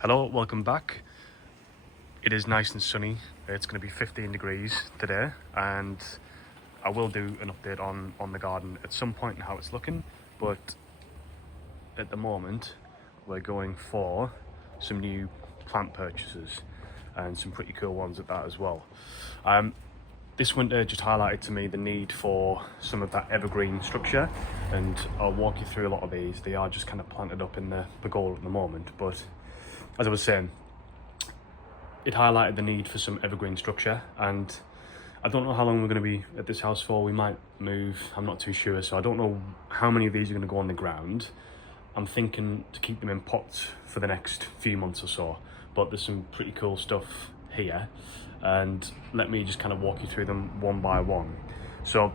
Hello, welcome back. It is nice and sunny. It's going to be 15 degrees today, and I will do an update on the garden at some point and how it's looking, but at the moment we're going for some new plant purchases and some pretty cool ones at that as well. This winter just highlighted to me the need for some of that evergreen structure, and I'll walk you through a lot of these. They are just kind of planted up in the pergola at the moment, but as I was saying, it highlighted the need for some evergreen structure, and I don't know how long we're going to be at this house for. We might move, I'm not too sure, so I don't know how many of these are going to go on the ground. I'm thinking to keep them in pots for the next few months or so, but there's some pretty cool stuff here, and let me just kind of walk you through them one by one. So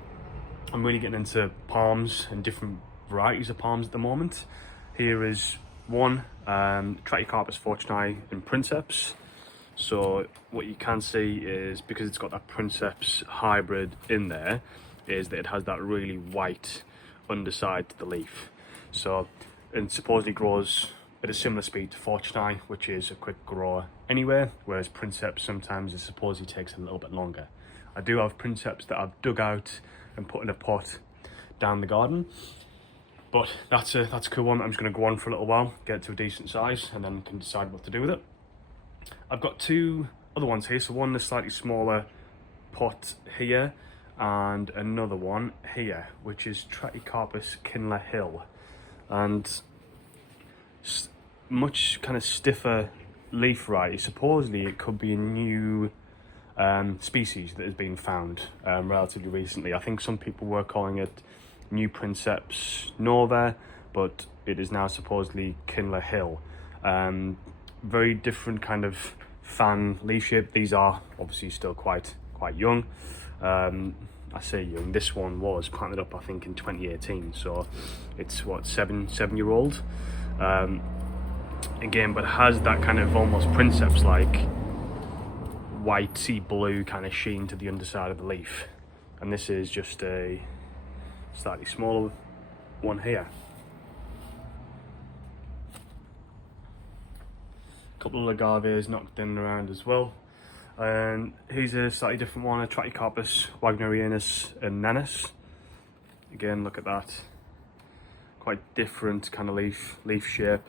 I'm really getting into palms and different varieties of palms at the moment. Here is one, Trachycarpus fortunei and princeps. So what you can see is, because it's got that princeps hybrid in there, is that it has that really white underside to the leaf. So, and supposedly grows at a similar speed to fortunei, which is a quick grower anyway, whereas princeps sometimes it supposedly takes a little bit longer. I do have princeps that I've dug out and put in a pot down the garden, but that's a cool one. I'm just going to go on for a little while, get it to a decent size, and then can decide what to do with it. I've got two other ones here, so one in a slightly smaller pot here, and another one here, which is Trachycarpus Kindler Hill, and much kind of stiffer leaf variety. Supposedly it could be a new species that has been found relatively recently. I think some people were calling it New Princeps Nova, but it is now supposedly Kindler Hill. Very different kind of fan leaf shape. These are obviously still quite young. I say young, this one was planted up I think in 2018, so it's what, seven year old. Again, but has that kind of almost princeps like whitey blue kind of sheen to the underside of the leaf, and this is just a slightly smaller one here. Couple of agaves knocked in around as well, and here's a slightly different one, a Trachycarpus wagnerianus and nanus. Again, look at that, quite different kind of leaf shape.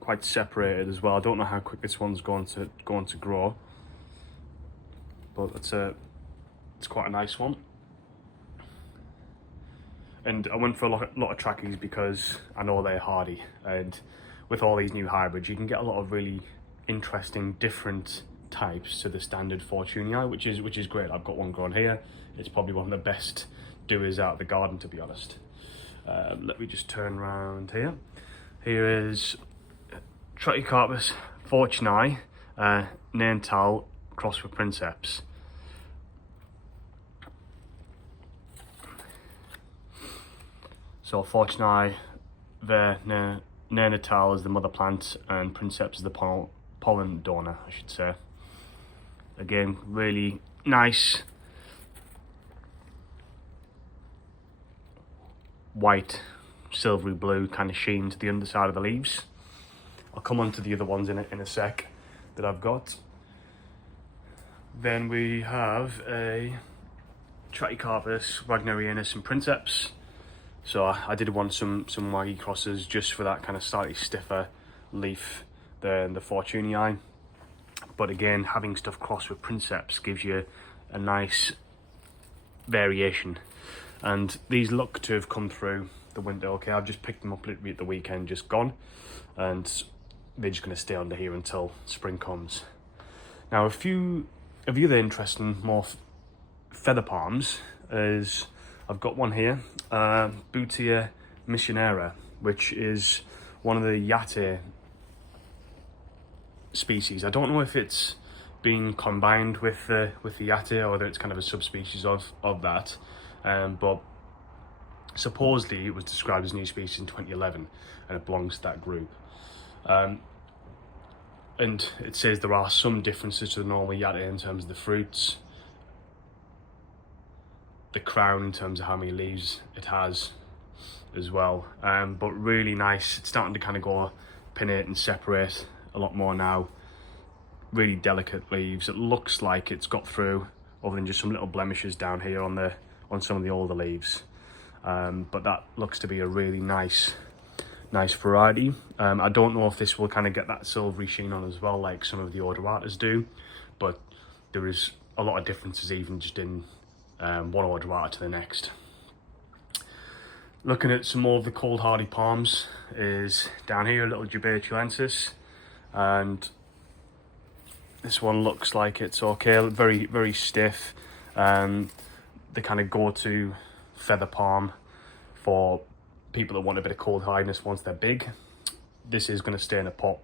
Quite separated as well. I don't know how quick this one's going to grow, but it's quite a nice one. And I went for a lot of trackies because I know they're hardy, and with all these new hybrids you can get a lot of really interesting different types to the standard fortunei, which is great. I've got one growing here. It's probably one of the best doers out of the garden, to be honest. Let me just turn around here. Here is Trachycarpus fortunei, Neanderthal crossed with princeps. So fortunei, Neanderthal is the mother plant, and princeps is the pollen donor, I should say. Again, really nice white, silvery blue kind of sheen to the underside of the leaves. I'll come on to the other ones in a sec that I've got. Then we have a Trachycarpus wagnerianus and princeps. So I did want some waggy crosses just for that kind of slightly stiffer leaf than the fortunei. But again, having stuff crossed with princeps gives you a nice variation. And these look to have come through the winter. Okay, I've just picked them up literally at the weekend, just gone, and they're just going to stay under here until spring comes. Now, a few of the other interesting, more feather palms is, I've got one here, Butia missionera, which is one of the Yatte species. I don't know if it's been combined with the Yatte or whether it's kind of a subspecies of that, but supposedly it was described as a new species in 2011, and it belongs to that group. And it says there are some differences to the normal Yatte in terms of the fruits, the crown in terms of how many leaves it has, as well. But really nice. It's starting to kind of go pinnate and separate a lot more now. Really delicate leaves. It looks like it's got through, other than just some little blemishes down here on some of the older leaves. But that looks to be a really nice variety. I don't know if this will kind of get that silvery sheen on as well, like some of the odoratas do, but there is a lot of differences even just in one odorata to the next. Looking at some more of the cold hardy palms is down here, a little Jubaculensis, and this one looks like it's okay, very, very stiff. The kind of go-to feather palm for people that want a bit of cold hardiness once they're big. This is going to stay in a pot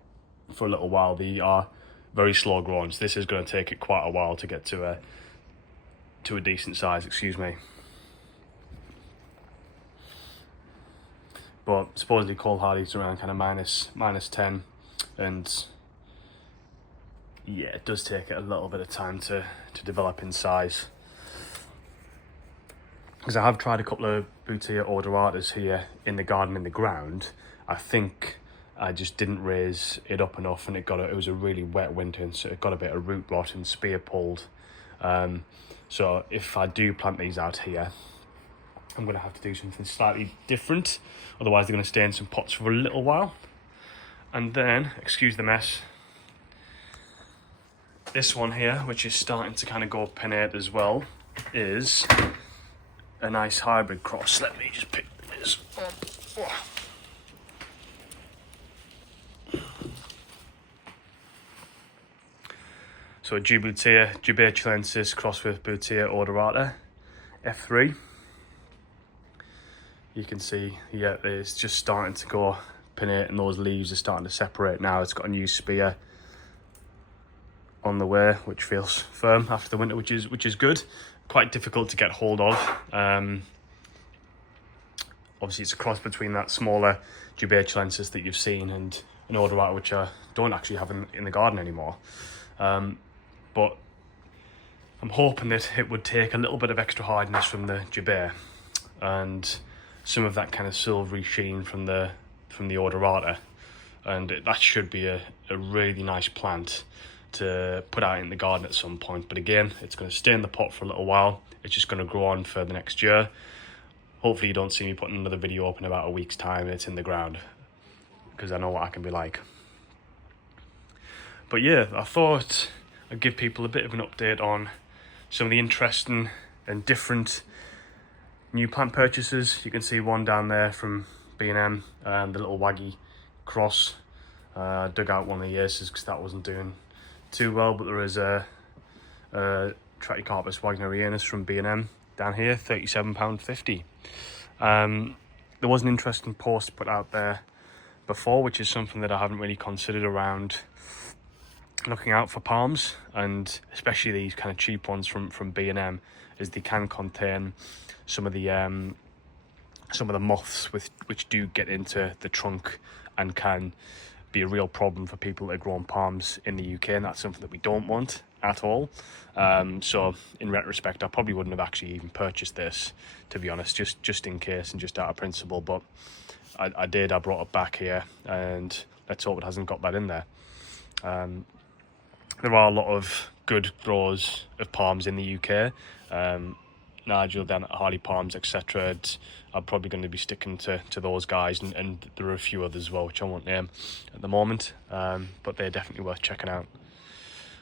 for a little while. They are very slow growing, so this is going to take it quite a while to get to a decent size, excuse me. But supposedly cold hardy's around kind of minus 10, and yeah, it does take it a little bit of time to develop in size. Because I have tried a couple of Boutea odoratas here in the garden in the ground. I think I just didn't raise it up enough, and it was a really wet winter, and so it got a bit of root rot and spear pulled. So if I do plant these out here, I'm going to have to do something slightly different. Otherwise they're going to stay in some pots for a little while. And then, excuse the mess, this one here, which is starting to kind of go pinnate as well, is a nice hybrid cross. Let me just pick this up. So a Jubaculensis crossed with Boutea odorata, F3. You can see, yeah, it's just starting to go pinnate, and those leaves are starting to separate now. It's got a new spear on the way, which feels firm after the winter, which is good. Quite difficult to get hold of. Obviously it's a cross between that smaller Jubaculensis that you've seen and an odorata which I don't actually have in the garden anymore. But I'm hoping that it would take a little bit of extra hardness from the Jubea and some of that kind of silvery sheen from the odorata, and that should be a really nice plant to put out in the garden at some point. But again, it's going to stay in the pot for a little while. It's just going to grow on for the next year. Hopefully you don't see me putting another video up in about a week's time and it's in the ground, because I know what I can be like. But yeah, I thought I'd give people a bit of an update on some of the interesting and different new plant purchases. You can see one down there from B&M, the little Waggy cross. I dug out one of the aces because that wasn't doing too well, but there is a Trachycarpus wagnerianus from B&M down here, £37.50. There was an interesting post put out there before, which is something that I haven't really considered around looking out for palms, and especially these kind of cheap ones from B&M, is they can contain some of the moths which do get into the trunk and can be a real problem for people that are growing palms in the UK, and that's something that we don't want at all. So in retrospect, I probably wouldn't have actually even purchased this, to be honest, just in case and just out of principle. But I brought it back here, and let's hope it hasn't got that in there. There are a lot of good growers of palms in the UK. Nigel down at Hardy Palms, etc. I'm probably going to be sticking to those guys, and there are a few others as well which I won't name at the moment, but they're definitely worth checking out.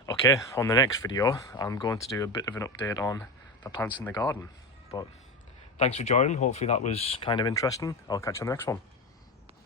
Okay, on the next video I'm going to do a bit of an update on the plants in the garden. But thanks for joining. Hopefully that was kind of interesting. I'll catch you on the next one.